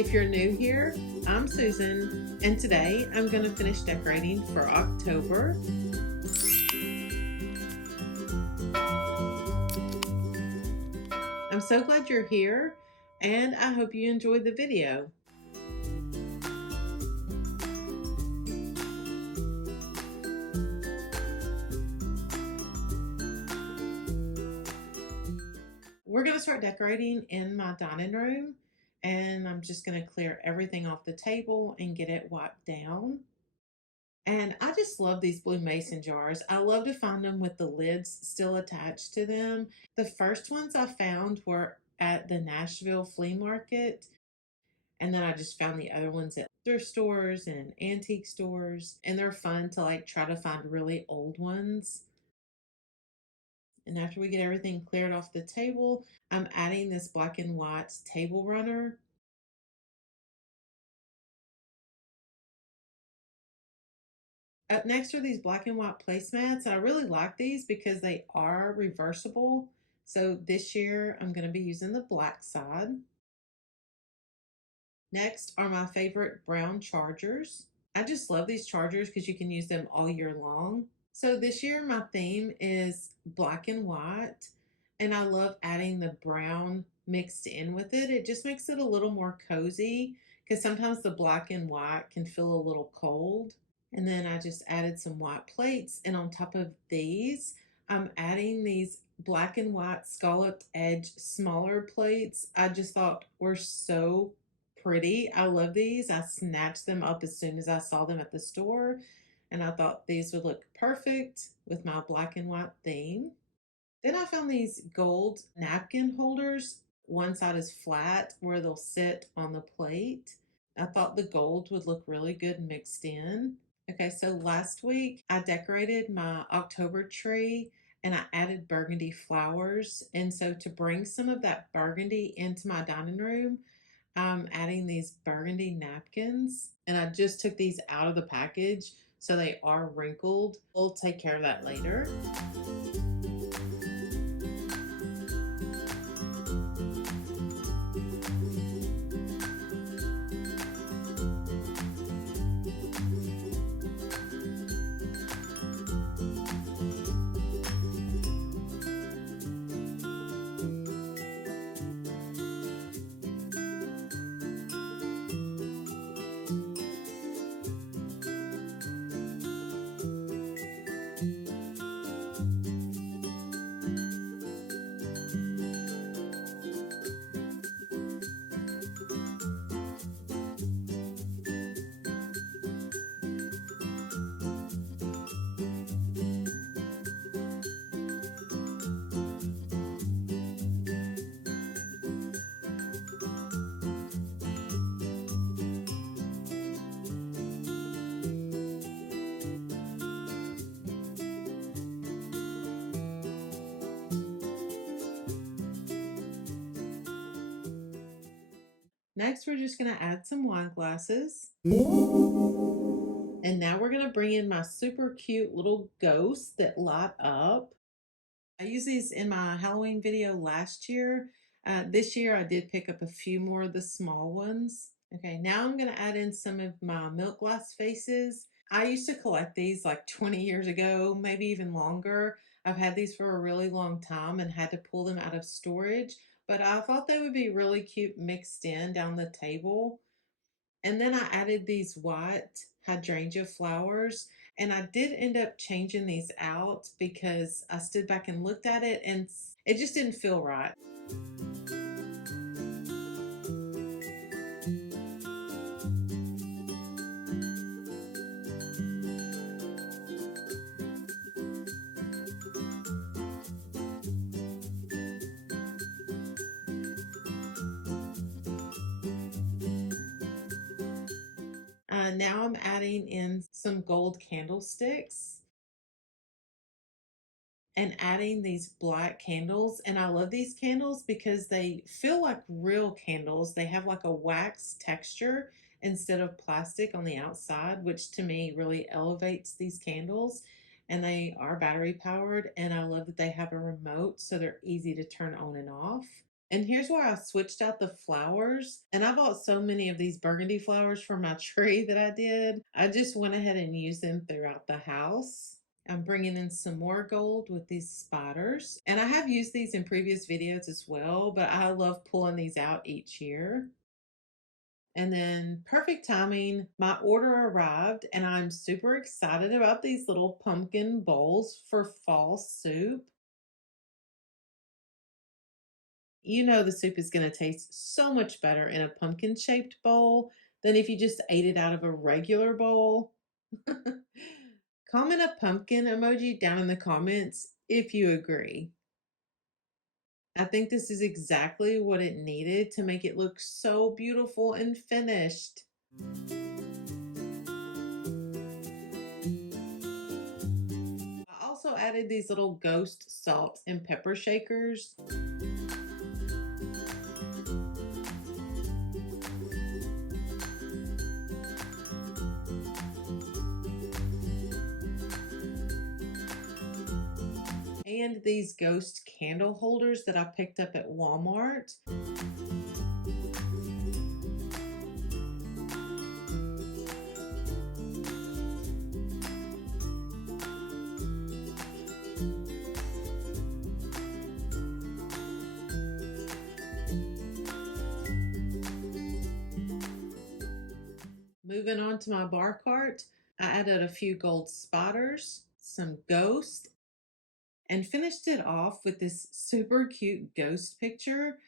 If you're new here, I'm Susan, and today I'm going to finish decorating for October. I'm so glad you're here, and I hope you enjoyed the video. We're going to start decorating in my dining room, and I'm just going to clear everything off the table and get it wiped down. And I just love these blue mason jars. I love to find them with the lids still attached to them. The first ones I found were at the Nashville flea market. And then I just found the other ones at thrift stores and antique stores. And they're fun to like try to find really old ones. And after we get everything cleared off the table, I'm adding this black and white table runner. Up next are these black and white placemats. I really like these because they are reversible. So this year I'm going to be using the black side. Next are my favorite brown chargers. I just love these chargers because you can use them all year long. So this year my theme is black and white, and I love adding the brown mixed in with it. It just makes it a little more cozy because sometimes the black and white can feel a little cold. And then I just added some white plates, and on top of these, I'm adding these black and white scalloped edge smaller plates. I just thought were so pretty. I love these. I snatched them up as soon as I saw them at the store, and I thought these would look perfect with my black and white theme. Then I found these gold napkin holders. One side is flat where they'll sit on the plate. I thought the gold would look really good mixed in. Okay, so last week I decorated my October tree and I added burgundy flowers. And so to bring some of that burgundy into my dining room, I'm adding these burgundy napkins. And I just took these out of the package, so they are wrinkled. We'll take care of that later. Next, we're just going to add some wine glasses. And now we're going to bring in my super cute little ghosts that light up. I used these in my Halloween video last year. This year I did pick up a few more of the small ones. Okay, now I'm going to add in some of my milk glass faces. I used to collect these like 20 years ago, maybe even longer. I've had these for a really long time and had to pull them out of storage, but I thought they would be really cute mixed in down the table. And then I added these white hydrangea flowers. And I did end up changing these out because I stood back and looked at it and it just didn't feel right. Now I'm adding in some gold candlesticks and adding these black candles. And I love these candles because they feel like real candles. They have like a wax texture instead of plastic on the outside, which to me really elevates these candles. And they are battery powered, and I love that they have a remote so they're easy to turn on and off. And here's where I switched out the flowers. And I bought so many of these burgundy flowers for my tree that I did. I just went ahead and used them throughout the house. I'm bringing in some more gold with these spiders. And I have used these in previous videos as well, but I love pulling these out each year. And then perfect timing, my order arrived and I'm super excited about these little pumpkin bowls for fall soup. You know the soup is going to taste so much better in a pumpkin shaped bowl than if you just ate it out of a regular bowl. Comment a pumpkin emoji down in the comments if you agree. I think this is exactly what it needed to make it look so beautiful and finished. I also added these little ghost salt and pepper shakers. And these ghost candle holders that I picked up at Walmart. Moving on to my bar cart, I added a few gold spiders, some ghosts, and finished it off with this super cute ghost picture.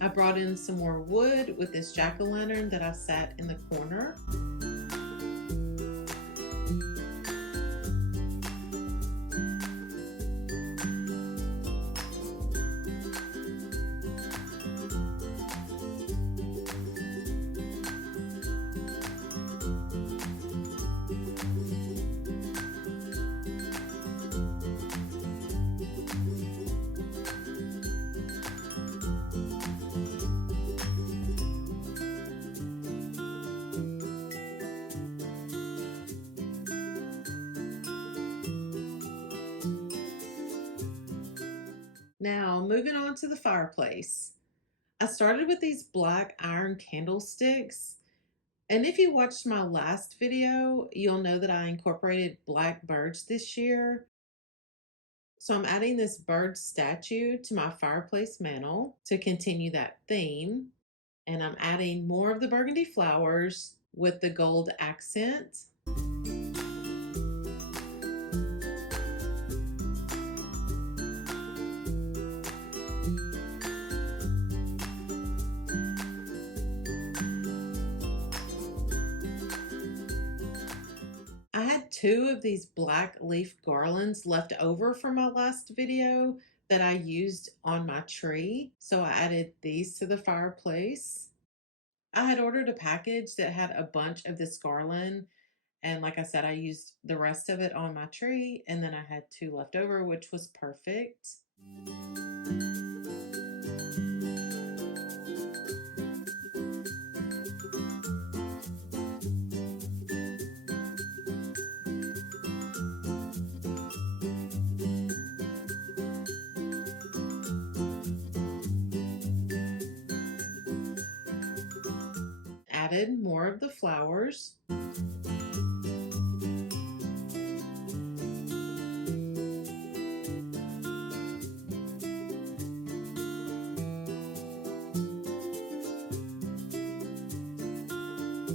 I brought in some more wood with this jack-o'-lantern that I sat in the corner. Now, moving on to the fireplace. I started with these black iron candlesticks. And if you watched my last video, you'll know that I incorporated black birds this year. So I'm adding this bird statue to my fireplace mantle to continue that theme. And I'm adding more of the burgundy flowers with the gold accent. I had two of these black leaf garlands left over from my last video that I used on my tree. So I added these to the fireplace. I had ordered a package that had a bunch of this garland. And like I said, I used the rest of it on my tree. And then I had two left over, which was perfect. Added more of the flowers.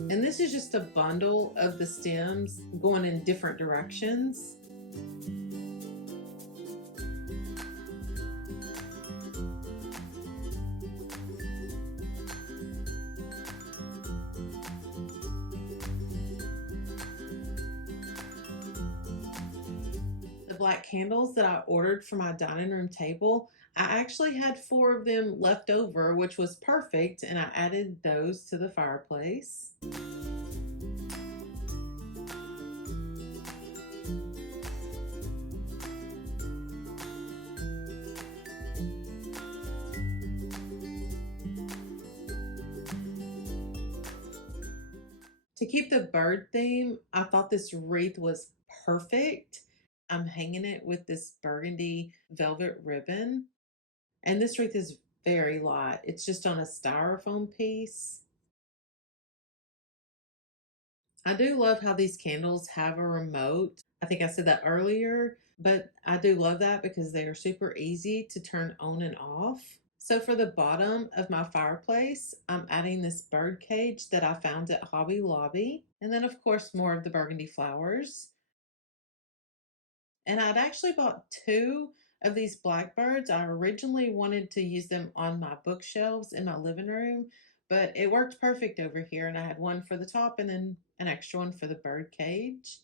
And this is just a bundle of the stems going in different directions. The black candles that I ordered for my dining room table, I actually had 4 of them left over, which was perfect, and I added those to the fireplace. To keep the bird theme, I thought this wreath was perfect. I'm hanging it with this burgundy velvet ribbon, and this wreath is very light. It's just on a styrofoam piece. I do love how these candles have a remote. I think I said that earlier, but I do love that because they are super easy to turn on and off. So for the bottom of my fireplace, I'm adding this bird cage that I found at Hobby Lobby. And then of course, more of the burgundy flowers. And I'd actually bought two of these blackbirds. I originally wanted to use them on my bookshelves in my living room, but it worked perfect over here. And I had one for the top and then an extra one for the bird cage.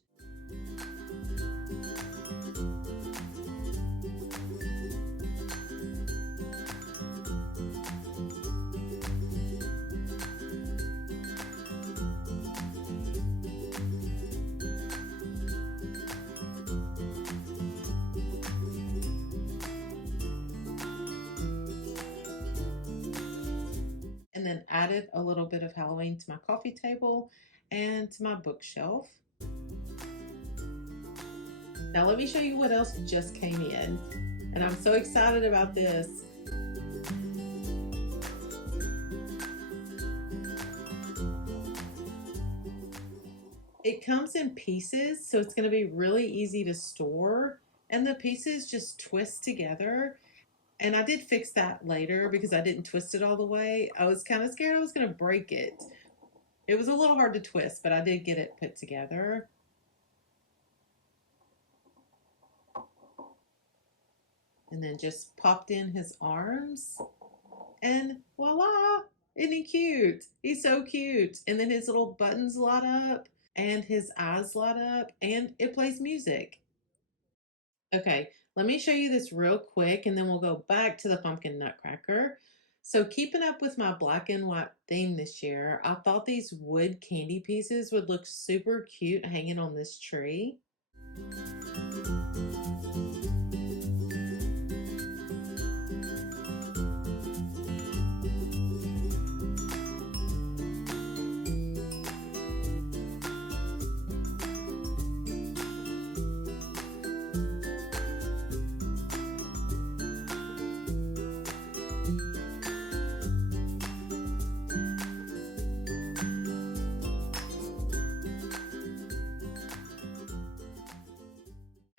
And then added a little bit of Halloween to my coffee table and to my bookshelf. Now let me show you what else just came in. And I'm so excited about this. It comes in pieces, so it's going to be really easy to store. And the pieces just twist together. And I did fix that later because I didn't twist it all the way. I was kind of scared I was going to break it. It was a little hard to twist, but I did get it put together. And then just popped in his arms. And voila! Isn't he cute? He's so cute. And then his little buttons light up and his eyes light up and it plays music. Okay, let me show you this real quick and then we'll go back to the pumpkin nutcracker. So keeping up with my black and white theme this year, I thought these wood candy pieces would look super cute hanging on this tree.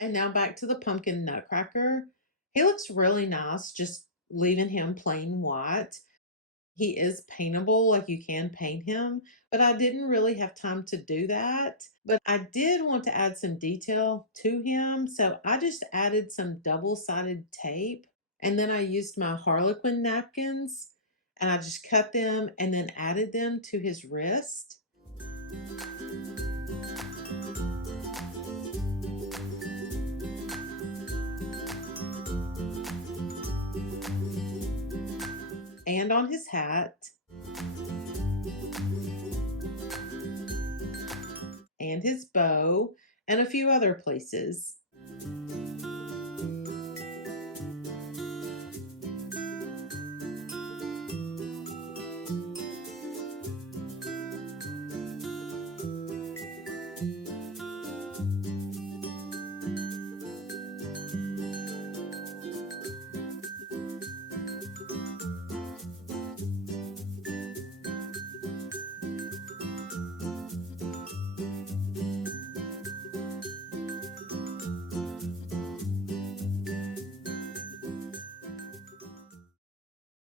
And now back to the pumpkin nutcracker. He looks really nice, just leaving him plain white. He is paintable, like you can paint him, but I didn't really have time to do that. But I did want to add some detail to him, so I just added some double-sided tape, and then I used my Harlequin napkins, and I just cut them and then added them to his wrist. And on his hat. And his bow, and a few other places.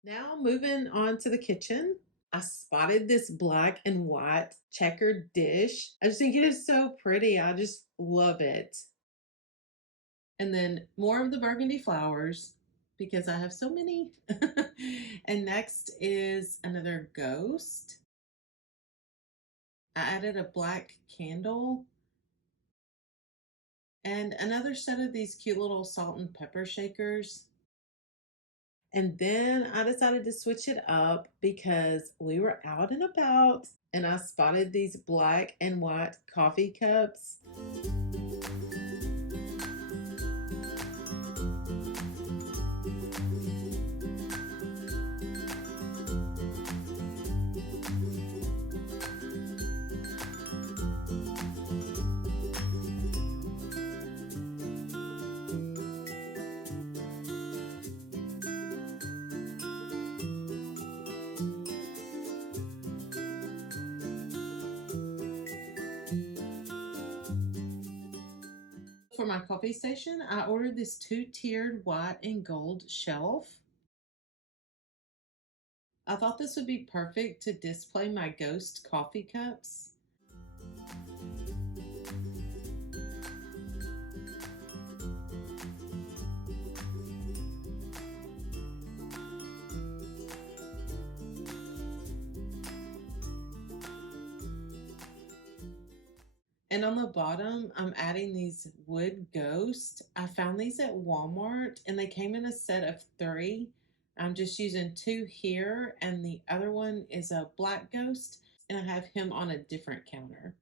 Now moving on to the kitchen. I spotted this black and white checkered dish. I just think it is so pretty. I just love it. And then more of the burgundy flowers because I have so many. And next is another ghost. I added a black candle and another set of these cute little salt and pepper shakers. And then I decided to switch it up because we were out and about and I spotted these black and white coffee cups. For my coffee station, I ordered this two-tiered white and gold shelf. I thought this would be perfect to display my ghost coffee cups. And on the bottom, I'm adding these wood ghosts. I found these at Walmart and they came in a set of 3. I'm just using 2 here, and the other one is a black ghost, and I have him on a different counter.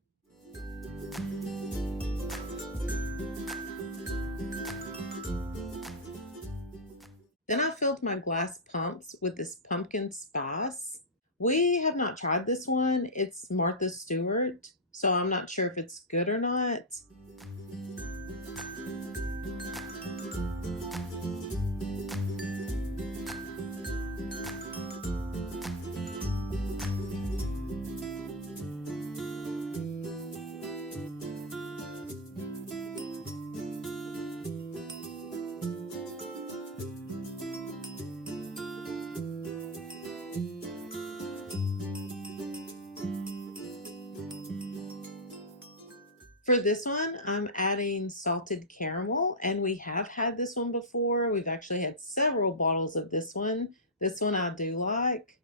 Then I filled my glass pumps with this pumpkin spice. We have not tried this one. It's Martha Stewart, so I'm not sure if it's good or not. For this one, I'm adding salted caramel, and we have had this one before. We've actually had several bottles of this one. This one I do like.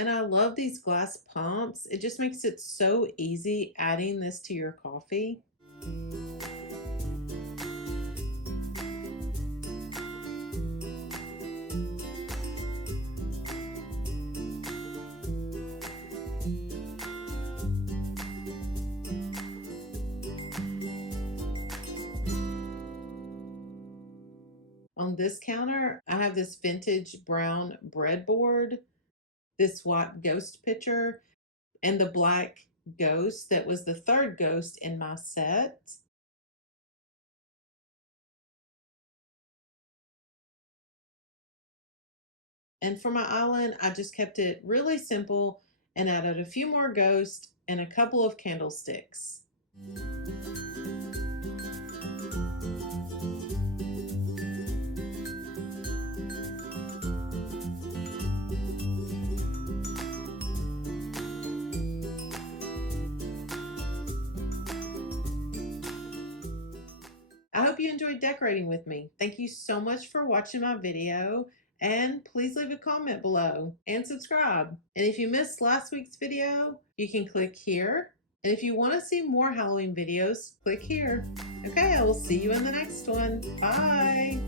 And I love these glass pumps. It just makes it so easy adding this to your coffee. On this counter, I have this vintage brown breadboard, this white ghost pitcher, and the black ghost that was the 3rd ghost in my set. And for my island, I just kept it really simple and added a few more ghosts and a couple of candlesticks. I hope you enjoyed decorating with me. Thank you so much for watching my video, and please leave a comment below and subscribe. And if you missed last week's video, you can click here. And if you want to see more Halloween videos, click here. Okay, I will see you in the next one. Bye.